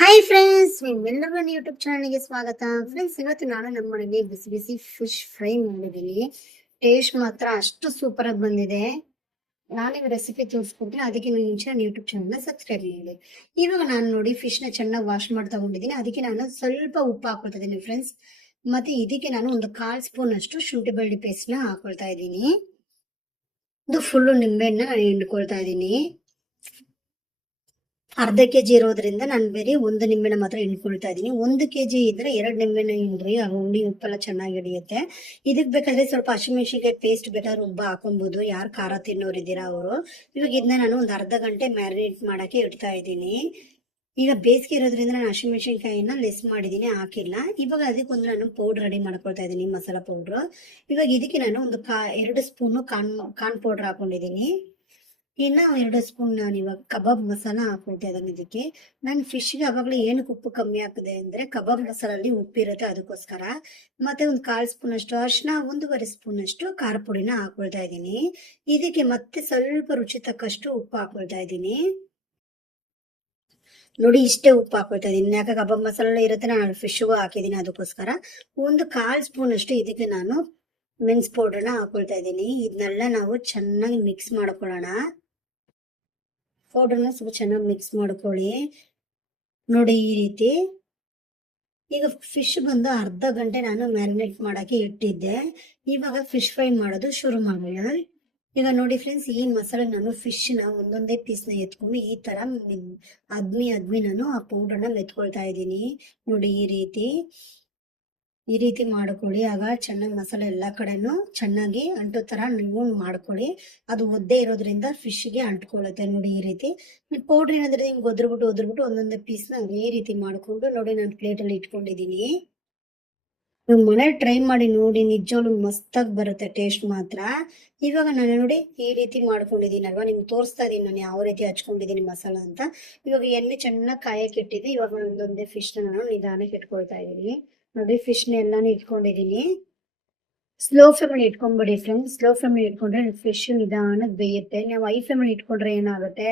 Hi friends, ನಿಮ್ಮೆಲ್ಲರೂ ನನ್ನ YouTube ಚಾನಲ್ಗೆ ಸ್ವಾಗತ. ಫ್ರೆಂಡ್ಸ್, ಇವತ್ತು ನಾನು ನಮ್ಮ ಮನೆಯಲ್ಲಿ ಬಿಸಿ ಬಿಸಿ ಫಿಶ್ ಫ್ರೈ ಮಾಡಿದ್ದೀನಿ. ಟೇಸ್ಟ್ ಮಾತ್ರ ಅಷ್ಟು ಸೂಪರ್ ಆಗಿ ಬಂದಿದೆ. ನಾನೀಗ ರೆಸಿಪಿ ತೋರಿಸ್ಕೊಡ್ತೀನಿ. ಅದಕ್ಕೆ ನೀವು ಮುಂಚೆ ನನ್ನ ಯೂಟ್ಯೂಬ್ ಚಾನಲ್ನ ಸಬ್ಸ್ಕ್ರೈಬ್ ಮಾಡಿ. ಇವಾಗ ನಾನು ನೋಡಿ ಫಿಶ್ನ ಚೆನ್ನಾಗಿ ವಾಶ್ ಮಾಡಿ ತಗೊಂಡಿದ್ದೀನಿ. ಅದಕ್ಕೆ ನಾನು ಸ್ವಲ್ಪ ಉಪ್ಪು ಹಾಕೊಳ್ತಾ ಇದ್ದೀನಿ ಫ್ರೆಂಡ್ಸ್. ಮತ್ತೆ ಇದಕ್ಕೆ ನಾನು ಒಂದು 1/4 ಸ್ಪೂನ್ ಅಷ್ಟು ಶುಂಠಿ ಬೆಳ್ಳುಳ್ಳಿ ಪೇಸ್ಟ್ನ ಹಾಕೊಳ್ತಾ ಇದ್ದೀನಿ. ಇದು ಫುಲ್ಲು ನಿಂಬೆಹಣ್ಣ ಹಿಂಡ್ಕೊಳ್ತಾ ಇದ್ದೀನಿ. ಅರ್ಧ ಕೆಜಿ ಇರೋದ್ರಿಂದ ನಾನು ಬೇರೆ ಒಂದು ನಿಂಬೆನ ಮಾತ್ರ ಹಿಂಡ್ಕೊಳ್ತಾ ಇದ್ದೀನಿ. 1 ಕೆಜಿ ಇದ್ರೆ 2 ನಿಂಬೆನ ಹಿಂಡ್ರಿ, ಆ ಹುಳಿ ಉಪ್ಪೆಲ್ಲ ಚೆನ್ನಾಗಿ ಹಿಡಿಯುತ್ತೆ. ಇದಕ್ಕೆ ಬೇಕಾದ್ರೆ ಸ್ವಲ್ಪ ಹಸಿಮೆಣಸಿನ್ಕಾಯಿ ಪೇಸ್ಟ್ ಬೇಕಾದ್ರೆ ರುಬ್ಬ ಹಾಕೊಬಹುದು, ಯಾರು ಖಾರ ತಿನ್ನೋರಿದ್ದೀರಾ ಅವರು. ಇವಾಗ ಇದನ್ನ ನಾನು ಒಂದು ಅರ್ಧ ಗಂಟೆ ಮ್ಯಾರಿನೇಟ್ ಮಾಡಕ್ಕೆ ಇಡ್ತಾ ಇದ್ದೀನಿ. ಈಗ ಬೇಸಿಗೆ ಇರೋದ್ರಿಂದ ನಾನು ಹಸಿಮೆಣಸಿನ್ಕಾಯಿನ ಲೆಸ್ ಮಾಡಿದ್ದೀನಿ, ಹಾಕಿಲ್ಲ. ಇವಾಗ ಅದಕ್ಕೆ ಒಂದು ನಾನು ಪೌಡರ್ ರೆಡಿ ಮಾಡ್ಕೊಳ್ತಾ ಇದ್ದೀನಿ, ಮಸಾಲಾ ಪೌಡ್ರು. ಇವಾಗ ಇದಕ್ಕೆ ನಾನು ಒಂದು 2 ಸ್ಪೂನು ಕಾರ್ನ್ ಪೌಡರ್ ಹಾಕೊಂಡಿದ್ದೀನಿ. ಇನ್ನ 2 ಸ್ಪೂನ್ ನಾನು ಇವಾಗ ಕಬಾಬ್ ಮಸಾಲ ಹಾಕೊಳ್ತಾ ಇದ್ದೀನಿ. ಇದಕ್ಕೆ ನಾನು ಫಿಶ್ಗೆ ಅವಾಗಲೇ ಏನಕ್ಕೆ ಉಪ್ಪು ಕಮ್ಮಿ ಹಾಕಿದೆ ಅಂದ್ರೆ ಕಬಾಬ್ ಮಸಾಲಲ್ಲಿ ಉಪ್ಪಿರುತ್ತೆ, ಅದಕ್ಕೋಸ್ಕರ. ಮತ್ತೆ ಒಂದು 1/4 ಸ್ಪೂನ್ ಅಷ್ಟು ಅರಿಶಿನ, 1.5 ಸ್ಪೂನ್ ಅಷ್ಟು ಖಾರ ಪುಡಿನ ಹಾಕೊಳ್ತಾ ಇದ್ದೀನಿ. ಇದಕ್ಕೆ ಮತ್ತೆ ಸ್ವಲ್ಪ ರುಚಿ ತಕ್ಕಷ್ಟು ಉಪ್ಪು ಹಾಕೊಳ್ತಾ ಇದ್ದೀನಿ. ನೋಡಿ, ಇಷ್ಟೇ ಉಪ್ಪು ಹಾಕೊಳ್ತಾ ಇದ್ದೀನಿ. ಯಾಕೆ ಕಬಾಬ್ ಮಸಾಲ ಇರುತ್ತೆ, ನಾನು ಫಿಶ್ಗೂ ಹಾಕಿದ್ದೀನಿ, ಅದಕ್ಕೋಸ್ಕರ. ಒಂದು 1/4 ಸ್ಪೂನ್ ಅಷ್ಟು ಇದಕ್ಕೆ ನಾನು ಮೆಣಸು ಪೌಡರ್ನ ಹಾಕೊಳ್ತಾ ಇದ್ದೀನಿ. ಇದನ್ನೆಲ್ಲ ನಾವು ಚೆನ್ನಾಗಿ ಮಿಕ್ಸ್ ಮಾಡ್ಕೊಳ್ಳೋಣ. ಪೌಡರ್ನ ಸ್ವಲ್ಪ ಚೆನ್ನಾಗಿ ಮಿಕ್ಸ್ ಮಾಡ್ಕೊಳ್ಳಿ. ನೋಡಿ, ಈ ರೀತಿ. ಈಗ ಫಿಶ್ ಬಂದು ಅರ್ಧ ಗಂಟೆ ನಾನು ಮ್ಯಾರಿನೇಟ್ ಮಾಡಕ್ಕೆ ಇಟ್ಟಿದ್ದೆ. ಇವಾಗ ಫಿಶ್ ಫ್ರೈ ಮಾಡೋದು ಶುರು ಮಾಡೋಣ. ಈಗ ನೋಡಿ ಫ್ರೆಂಡ್ಸ್, ಈ ಮಸಾಲೆ ನಾನು ಫಿಶ್ನ ಒಂದೊಂದೇ ಪೀಸ್ನ ಎತ್ಕೊಂಡು ಈ ತರ ಅದ್ಮಿ ನಾನು ಆ ಪೌಡರ್ನ ಮೆತ್ಕೊಳ್ತಾ ಇದ್ದೀನಿ. ನೋಡಿ, ಈ ರೀತಿ ಮಾಡ್ಕೊಳ್ಳಿ. ಆಗ ಚೆನ್ನಾಗಿ ಮಸಾಲೆ ಎಲ್ಲಾ ಕಡೆನೂ ಚೆನ್ನಾಗಿ ಅಂಟೋ ತರ ನೀವು ಮಾಡ್ಕೊಳ್ಳಿ. ಅದು ಒದ್ದೆ ಇರೋದ್ರಿಂದ ಫಿಶ್ಗೆ ಅಂಟ್ಕೊಳ್ಳುತ್ತೆ. ನೋಡಿ, ಈ ರೀತಿ ಪೌಡರ್ ಏನಾದ್ರೆ ಹಿಂಗೆ ಒದ್ರಬಿಟ್ಟು ಒಂದೊಂದೇ ಪೀಸ್ನ ಅದೇ ರೀತಿ ಮಾಡ್ಕೊಂಡು ನೋಡಿ, ನಾನು ಪ್ಲೇಟಲ್ಲಿ ಇಟ್ಕೊಂಡಿದ್ದೀನಿ. ನೀವು ಮನೇಲಿ ಟ್ರೈ ಮಾಡಿ ನೋಡಿ, ನಿಜವಾಗ್ಲೂ ಮಸ್ತಾಗಿ ಬರುತ್ತೆ ಟೇಸ್ಟ್ ಮಾತ್ರ. ಇವಾಗ ನಾನು ನೋಡಿ ಈ ರೀತಿ ಮಾಡ್ಕೊಂಡಿದ್ದೀನಲ್ವಾ, ನಿಮ್ಗೆ ತೋರಿಸ್ತಾ ಇದೀನಿ ನಾನು ಯಾವ ರೀತಿ ಹಚ್ಕೊಂಡಿದ್ದೀನಿ ಮಸಾಲ ಅಂತ. ಇವಾಗ ಎಣ್ಣೆ ಚೆನ್ನಾಗಿ ಕಾಯಕ್ಕೆ ಇಟ್ಟಿದ್ದೆ. ಇವಾಗ ಒಂದೊಂದೇ ಫಿಶ್ನ ನಾನು ನಿಧಾನಕ್ಕೆ ಇಟ್ಕೊಳ್ತಾ ಇದ್ದೀನಿ. ನೋಡಿ, ಫಿಶ್ನ ಎಲ್ಲಾನು ಇಟ್ಕೊಂಡಿದ್ದೀನಿ. ಸ್ಲೋ ಫ್ಲೇಮಲ್ಲಿ ಇಟ್ಕೊಂಡ್ಬಿಡಿ ಫ್ರೆಂಡ್ಸ್. ಸ್ಲೋ ಫ್ಲೇಮಲ್ಲಿ ಇಟ್ಕೊಂಡ್ರೆ ಫಿಶ್ ನಿಧಾನಕ್ಕೆ ಬೇಯುತ್ತೆ. ನೀವು ಹೈ ಫ್ಲೇಮಲ್ಲಿ ಇಟ್ಕೊಂಡ್ರೆ ಏನಾಗುತ್ತೆ,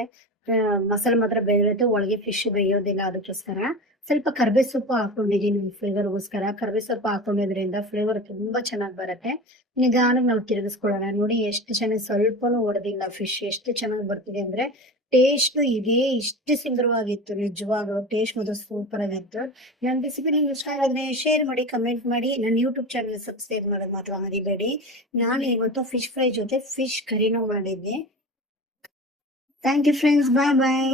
ಮಸಾಲೆ ಮಾತ್ರ ಬೇಯುತ್ತೆ, ಒಳಗೆ ಫಿಶ್ ಬೇಯೋದಿಲ್ಲ. ಅದಕ್ಕೋಸ್ಕರ ಸ್ವಲ್ಪ ಕರ್ಬೇವು ಸೊಪ್ಪು ಹಾಕೊಂಡಿದ್ದೀನಿ ಫ್ಲೇವರ್ಗೋಸ್ಕರ. ಕರ್ಬೇವು ಸೊಪ್ಪು ಹಾಕೊಂಡಿದ್ರಿಂದ ಫ್ಲೇವರ್ ತುಂಬಾ ಚೆನ್ನಾಗಿ ಬರುತ್ತೆ. ನಿಧಾನಕ್ಕೆ ನಾವು ತಿರುಗಿಸ್ಕೊಳ್ಳೋಣ. ನೋಡಿ, ಎಷ್ಟು ಚೆನ್ನಾಗಿ ಸ್ವಲ್ಪನೂ ಹೊಡೆದಿಲ್ಲ ಫಿಶ್, ಎಷ್ಟು ಚೆನ್ನಾಗಿ ಬರ್ತಿದೆ ಅಂದ್ರೆ ಟೇಸ್ಟ್ ಇದೇ ಇಷ್ಟು ಸುಂದರವಾಗಿತ್ತು. ನಿಜವಾಗ್ಲೂ ಟೇಸ್ಟ್ ಮಾತ್ರ ಸೂಪರ್ ಆಗಿತ್ತು. ನನ್ನ ರೆಸಿಪಿ ನಿಮ್ಗೆ ಇಷ್ಟ ಆಗಿದ್ರೆ ಶೇರ್ ಮಾಡಿ, ಕಮೆಂಟ್ ಮಾಡಿ. ನನ್ನ ಯೂಟ್ಯೂಬ್ ಚಾನಲ್ ಸಬ್ಸ್ಕ್ರೈಬ್ ಮಾಡೋದು ಮಾತ್ರ ಮರಿಬೇಡಿ. ನಾನು ಇವತ್ತು ಫಿಶ್ ಫ್ರೈ ಜೊತೆ ಫಿಶ್ ಕರಿನೂ ಮಾಡಿದ್ದೆ. Thank you friends, bye bye.